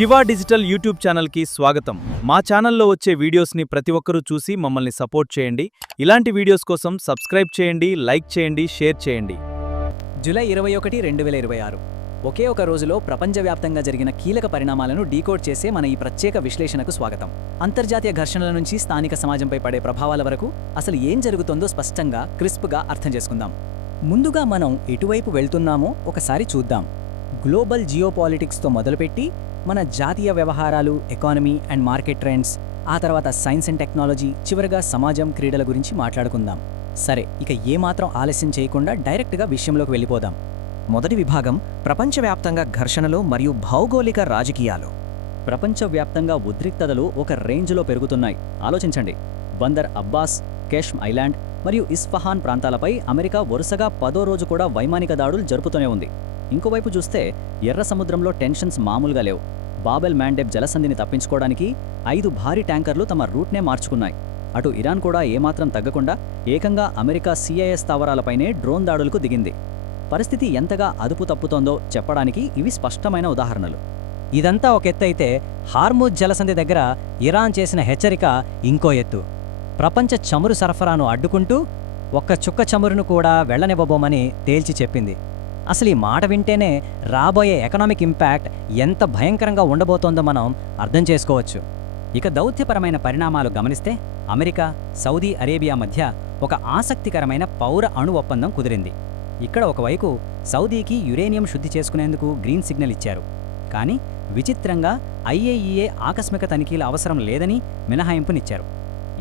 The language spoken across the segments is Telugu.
శివ డిజిటల్ యూట్యూబ్ ఛానల్కి స్వాగతం. మా ఛానల్లో వచ్చే వీడియోస్ని ప్రతి ఒక్కరూ చూసి మమ్మల్ని సపోర్ట్ చేయండి. ఇలాంటి వీడియోస్ కోసం సబ్స్క్రైబ్ చేయండి, లైక్ చేయండి, షేర్ చేయండి. జూలై 21, 2026 ఒకే ఒక రోజులో ప్రపంచవ్యాప్తంగా జరిగిన కీలక పరిణామాలను డీకోడ్ చేసే మన ఈ ప్రత్యేక విశ్లేషణకు స్వాగతం. అంతర్జాతీయ ఘర్షణల నుంచి స్థానిక సమాజంపై పడే ప్రభావాల వరకు అసలు ఏం జరుగుతుందో స్పష్టంగా, క్రిస్ప్గా అర్థం చేసుకుందాం. ముందుగా మనం ఎటువైపు వెళ్తున్నామో ఒకసారి చూద్దాం. గ్లోబల్ జియోపాలిటిక్స్తో మొదలుపెట్టి మన జాతీయ వ్యవహారాలు, ఎకానమీ అండ్ మార్కెట్ ట్రెండ్స్, ఆ తర్వాత సైన్స్ అండ్ టెక్నాలజీ, చివరగా సమాజం, క్రీడల గురించి మాట్లాడుకుందాం. సరే, ఇక ఏమాత్రం ఆలస్యం చేయకుండా డైరెక్ట్గా విషయంలోకి వెళ్ళిపోదాం. మొదటి విభాగం ప్రపంచవ్యాప్తంగా ఘర్షణలు మరియు భౌగోళిక రాజకీయాలు. ప్రపంచవ్యాప్తంగా ఉద్రిక్తతలు ఒక రేంజ్లో పెరుగుతున్నాయి. ఆలోచించండి, బందర్ అబ్బాస్, కేష్మ్ ఐలాండ్ మరియు ఇస్ఫహాన్ ప్రాంతాలపై అమెరికా వరుసగా 10వ రోజు కూడా వైమానిక దాడులు జరుపుతూనే ఉంది. ఇంకోవైపు చూస్తే ఎర్ర సముద్రంలో టెన్షన్స్ మామూలుగా లేవు. బాబెల్ మ్యాండెబ్ జలసంధిని తప్పించుకోవడానికి 5 భారీ ట్యాంకర్లు తమ రూట్నే మార్చుకున్నాయి. అటు ఇరాన్ కూడా ఏమాత్రం తగ్గకుండా ఏకంగా అమెరికా CIS స్థావరాలపైనే డ్రోన్ దాడులకు దిగింది. పరిస్థితి ఎంతగా అదుపు తప్పుతోందో చెప్పడానికి ఇవి స్పష్టమైన ఉదాహరణలు. ఇదంతా ఒక ఎత్తైతే, హార్ముజ్ జలసంధి దగ్గర ఇరాన్ చేసిన హెచ్చరిక ఇంకో ఎత్తు. ప్రపంచ చమురు సరఫరాను అడ్డుకుంటూ ఒక్క చుక్క చమురును కూడా వెళ్లనివ్వబోమని తేల్చి చెప్పింది. అసలు ఈ మాట వింటేనే రాబోయే ఎకనామిక్ ఇంపాక్ట్ ఎంత భయంకరంగా ఉండబోతోందో మనం అర్థం చేసుకోవచ్చు. ఇక దౌత్యపరమైన పరిణామాలు గమనిస్తే అమెరికా, సౌదీ అరేబియా మధ్య ఒక ఆసక్తికరమైన పౌర అణు ఒప్పందం కుదిరింది. ఇక్కడ ఒకవైపు సౌదీకి యురేనియం శుద్ధి చేసుకునేందుకు గ్రీన్ సిగ్నల్ ఇచ్చారు. కానీ విచిత్రంగా IAEA ఆకస్మిక తనిఖీల అవసరం లేదని మినహాయింపునిచ్చారు.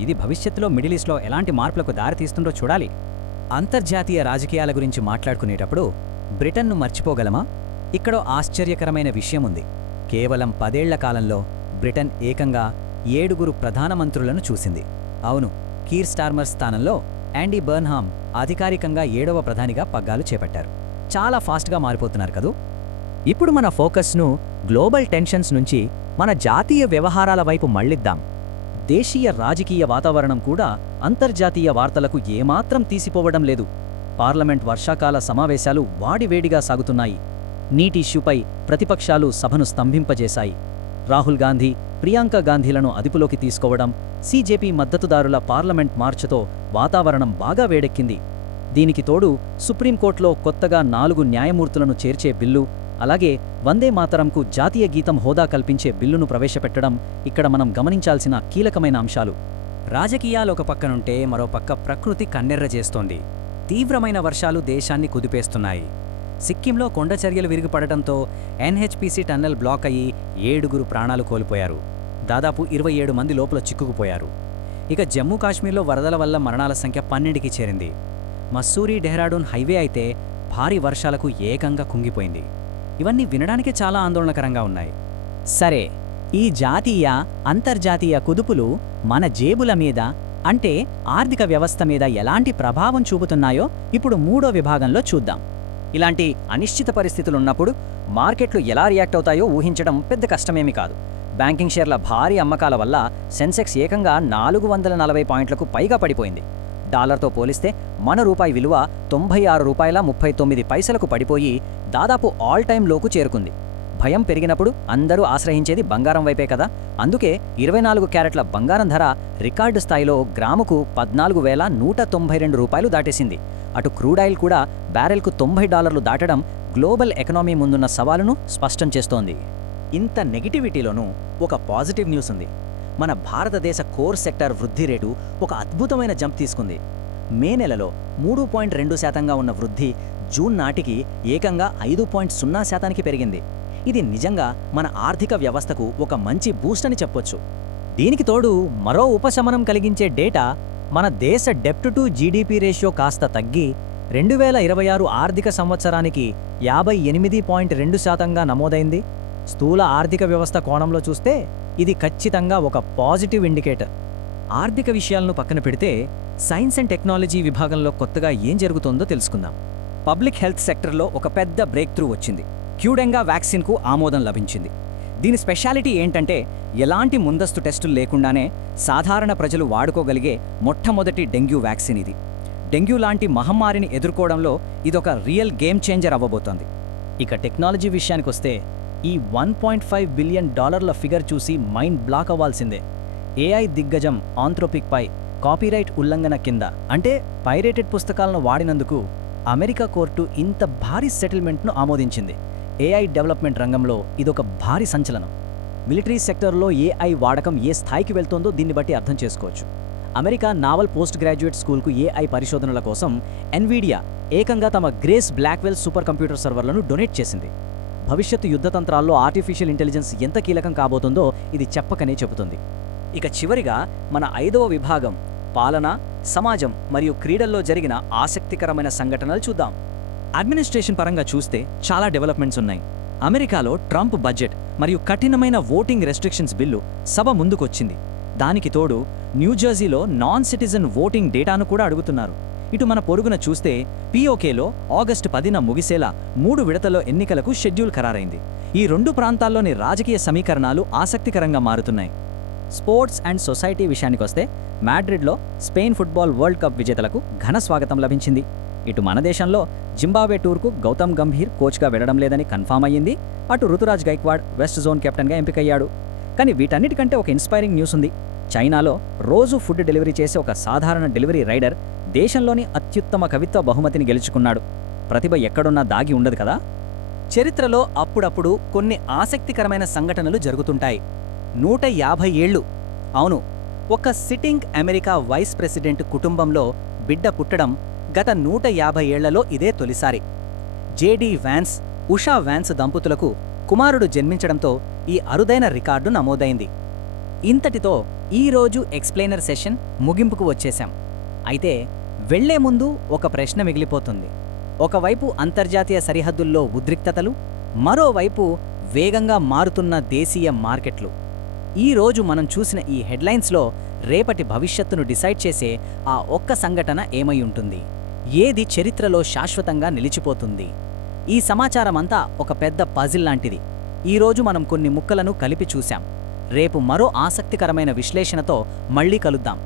ఇది భవిష్యత్తులో మిడిల్ ఈస్ట్లో ఎలాంటి మార్పులకు దారితీస్తుందో చూడాలి. అంతర్జాతీయ రాజకీయాల గురించి మాట్లాడుకునేటప్పుడు బ్రిటన్ను మర్చిపోగలమా? ఇక్కడో ఆశ్చర్యకరమైన విషయం ఉంది. కేవలం 10 ఏళ్ల కాలంలో బ్రిటన్ ఏకంగా 7 ప్రధానమంత్రులను చూసింది. అవును, కీర్ స్టార్మర్ స్థానంలో యాండీ బర్న్హామ్ అధికారికంగా 7వ ప్రధానిగా పగ్గాలు చేపట్టారు. చాలా ఫాస్ట్గా మారిపోతున్నారు కదూ. ఇప్పుడు మన ఫోకస్ను గ్లోబల్ టెన్షన్స్ నుంచి మన జాతీయ వ్యవహారాల వైపు మళ్లిద్దాం. దేశీయ రాజకీయ వాతావరణం కూడా అంతర్జాతీయ వార్తలకు ఏమాత్రం తీసిపోవడం లేదు. పార్లమెంట్ వర్షాకాల సమావేశాలు వాడివేడిగా సాగుతున్నాయి. నీటి ఇష్యూపై ప్రతిపక్షాలు సభను స్తంభింపజేశాయి. రాహుల్ గాంధీ, ప్రియాంక గాంధీలను అదుపులోకి తీసుకోవడం, CJP మద్దతుదారుల పార్లమెంట్ మార్చుతో వాతావరణం బాగా వేడెక్కింది. దీనికి తోడు సుప్రీంకోర్టులో కొత్తగా 4 న్యాయమూర్తులను చేర్చే బిల్లు, అలాగే వందే మాతరంకు జాతీయ గీతం హోదా కల్పించే బిల్లును ప్రవేశపెట్టడం ఇక్కడ మనం గమనించాల్సిన కీలకమైన అంశాలు. రాజకీయాలు ఒక పక్కనుంటే మరో పక్క ప్రకృతి కన్నెర్ర చేస్తోంది. తీవ్రమైన వర్షాలు దేశాన్ని కుదిపేస్తున్నాయి. సిక్కింలో కొండచర్యలు విరిగిపడటంతో NHPC టన్నెల్ బ్లాక్ అయ్యి 7 ప్రాణాలు కోల్పోయారు. దాదాపు 27 మంది లోపల చిక్కుకుపోయారు. ఇక జమ్మూ కాశ్మీర్లో వరదల వల్ల మరణాల సంఖ్య 12కి చేరింది. మస్సూరీ డెహ్రాడూన్ హైవే అయితే భారీ వర్షాలకు ఏకంగా కుంగిపోయింది. ఇవన్నీ వినడానికే చాలా ఆందోళనకరంగా ఉన్నాయి. సరే, ఈ జాతీయ, అంతర్జాతీయ కుదుపులు మన జేబుల మీద, అంటే ఆర్థిక వ్యవస్థ మీద ఎలాంటి ప్రభావం చూపుతున్నాయో ఇప్పుడు 3వ విభాగంలో చూద్దాం. ఇలాంటి అనిశ్చిత పరిస్థితులున్నప్పుడు మార్కెట్లు ఎలా రియాక్ట్ అవుతాయో ఊహించడం పెద్ద కష్టమేమీ కాదు. బ్యాంకింగ్ షేర్ల భారీ అమ్మకాల వల్ల సెన్సెక్స్ ఏకంగా 440 పాయింట్లకు పైగా పడిపోయింది. డాలర్తో పోలిస్తే మన రూపాయి విలువ $96.39 పడిపోయి దాదాపు ఆల్ టైమ్ లోకు చేరుకుంది. భయం పెరిగినప్పుడు అందరూ ఆశ్రయించేది బంగారం వైపే కదా. అందుకే 24 క్యారెట్ల బంగారం ధర రికార్డు స్థాయిలో గ్రాముకు $14,192 దాటేసింది. అటు క్రూడ్ ఆయిల్ కూడా బ్యారెల్కు $90 దాటడం గ్లోబల్ ఎకనామీ ముందున్న సవాలును స్పష్టం చేస్తోంది. ఇంత నెగిటివిటీలోనూ ఒక పాజిటివ్ న్యూస్ ఉంది. మన భారతదేశ కోర్ సెక్టర్ వృద్ధి రేటు ఒక అద్భుతమైన జంప్ తీసుకుంది. మే నెలలో 3.2% ఉన్న వృద్ధి జూన్ నాటికి ఏకంగా 5.0% పెరిగింది. ఇది నిజంగా మన ఆర్థిక వ్యవస్థకు ఒక మంచి బూస్ట్ అని చెప్పొచ్చు. దీనికి తోడు మరో ఉపశమనం కలిగించే డేటా, మన దేశ డెప్ట్ టు GDP రేషియో కాస్త తగ్గి 2026 ఆర్థిక సంవత్సరానికి 58.2%గా నమోదైంది. స్థూల ఆర్థిక వ్యవస్థ కోణంలో చూస్తే ఇది ఖచ్చితంగా ఒక పాజిటివ్ ఇండికేటర్. ఆర్థిక విషయాలను పక్కన పెడితే సైన్స్ అండ్ టెక్నాలజీ విభాగంలో కొత్తగా ఏం జరుగుతోందో తెలుసుకుందాం. పబ్లిక్ హెల్త్ సెక్టర్లో ఒక పెద్ద బ్రేక్ త్రూ వచ్చింది. క్యూడెంగా వ్యాక్సిన్కు ఆమోదం లభించింది. దీని స్పెషాలిటీ ఏంటంటే ఎలాంటి ముందస్తు టెస్టులు లేకుండానే సాధారణ ప్రజలు వాడుకోగలిగే మొట్టమొదటి డెంగ్యూ వ్యాక్సిన్ ఇది. డెంగ్యూ లాంటి మహమ్మారిని ఎదుర్కోవడంలో ఇదొక రియల్ గేమ్ చేంజర్ అవ్వబోతోంది. ఇక టెక్నాలజీ విషయానికొస్తే ఈ $1.5 బిలియన్ ఫిగర్ చూసి మైండ్ బ్లాక్ అవ్వాల్సిందే. ఏఐ దిగ్గజం ఆంథ్రోపిక్ పై కాపీరైట్ ఉల్లంఘన కింద, అంటే పైరేటెడ్ పుస్తకాలను వాడినందుకు అమెరికా కోర్టు ఇంత భారీ సెటిల్మెంట్ను ఆమోదించింది. ఏఐ డెవలప్మెంట్ రంగంలో ఇదొక భారీ సంచలనం. మిలిటరీ సెక్టర్లో ఏఐ వాడకం ఏ స్థాయికి వెళ్తోందో దీన్ని బట్టి అర్థం చేసుకోవచ్చు. అమెరికా నావల్ పోస్ట్ గ్రాడ్యుయేట్ స్కూల్కు ఏఐ పరిశోధనల కోసం ఎన్విడియా ఏకంగా తమ గ్రేస్ బ్లాక్వెల్ సూపర్ కంప్యూటర్ సర్వర్లను డొనేట్ చేసింది. భవిష్యత్తు యుద్ధతంత్రాల్లో ఆర్టిఫిషియల్ ఇంటెలిజెన్స్ ఎంత కీలకం కాబోతుందో ఇది చెప్పకనే చెబుతుంది. ఇక చివరిగా మన 5వ విభాగం పాలన, సమాజం మరియు క్రీడల్లో జరిగిన ఆసక్తికరమైన సంఘటనలు చూద్దాం. అడ్మినిస్ట్రేషన్ పరంగా చూస్తే చాలా డెవలప్మెంట్స్ ఉన్నాయి. అమెరికాలో ట్రంప్ బడ్జెట్ మరియు కఠినమైన ఓటింగ్ రెస్ట్రిక్షన్స్ బిల్లు సభ ముందుకొచ్చింది. దానికి తోడు న్యూజెర్సీలో నాన్ సిటిజన్ ఓటింగ్ డేటాను కూడా అడుగుతున్నారు. ఇటు మన పొరుగున చూస్తే పిఓకేలో ఆగస్టు 10న ముగిసేలా 3 విడతల్లో ఎన్నికలకు షెడ్యూల్ ఖరారైంది. ఈ 2 ప్రాంతాల్లోని రాజకీయ సమీకరణాలు ఆసక్తికరంగా మారుతున్నాయి. స్పోర్ట్స్ అండ్ సొసైటీ విషయానికొస్తే మాడ్రిడ్లో స్పెయిన్ ఫుట్బాల్ వరల్డ్ కప్ విజేతలకు ఘన స్వాగతం లభించింది. ఇటు మన దేశంలో జింబాబ్వే టూర్కు గౌతమ్ గంభీర్ కోచ్గా వెళ్లడం లేదని కన్ఫామ్ అయ్యింది. అటు రుతురాజ్ గైక్వాడ్ వెస్ట్ జోన్ కెప్టెన్గా ఎంపికయ్యాడు. కానీ వీటన్నిటికంటే ఒక ఇన్స్పైరింగ్ న్యూస్ ఉంది. చైనాలో రోజు ఫుడ్ డెలివరీ చేసే ఒక సాధారణ డెలివరీ రైడర్ దేశంలోని అత్యుత్తమ కవిత్వ బహుమతిని గెలుచుకున్నాడు. ప్రతిభ ఎక్కడున్నా దాగి ఉండదు కదా. చరిత్రలో అప్పుడప్పుడు కొన్ని ఆసక్తికరమైన సంఘటనలు జరుగుతుంటాయి. 150 ఏళ్లు, అవును, ఒక సిట్టింగ్ అమెరికా వైస్ ప్రెసిడెంట్ కుటుంబంలో బిడ్డ పుట్టడం గత 150 ఏళ్లలో ఇదే తొలిసారి. జేడీ వ్యాన్స్, ఉషా వ్యాన్స్ దంపతులకు కుమారుడు జన్మించడంతో ఈ అరుదైన రికార్డు నమోదైంది. ఇంతటితో ఈరోజు ఎక్స్ప్లెయినర్ సెషన్ ముగింపుకు వచ్చేశాం. అయితే వెళ్లే ముందు ఒక ప్రశ్న మిగిలిపోతుంది. ఒకవైపు అంతర్జాతీయ సరిహద్దుల్లో ఉద్రిక్తతలు, మరోవైపు వేగంగా మారుతున్న దేశీయ మార్కెట్లు. ఈరోజు మనం చూసిన ఈ హెడ్లైన్స్లో రేపటి భవిష్యత్తును డిసైడ్ చేసే ఆ ఒక్క సంఘటన ఏమై ఉంటుంది? ఏది చరిత్రలో శాశ్వతంగా నిలిచిపోతుంది? ఈ సమాచారమంతా ఒక పెద్ద పజిల్ లాంటిది. ఈరోజు మనం కొన్ని ముక్కలను కలిపి చూశాం. రేపు మరో ఆసక్తికరమైన విశ్లేషణతో మళ్ళీ కలుద్దాం.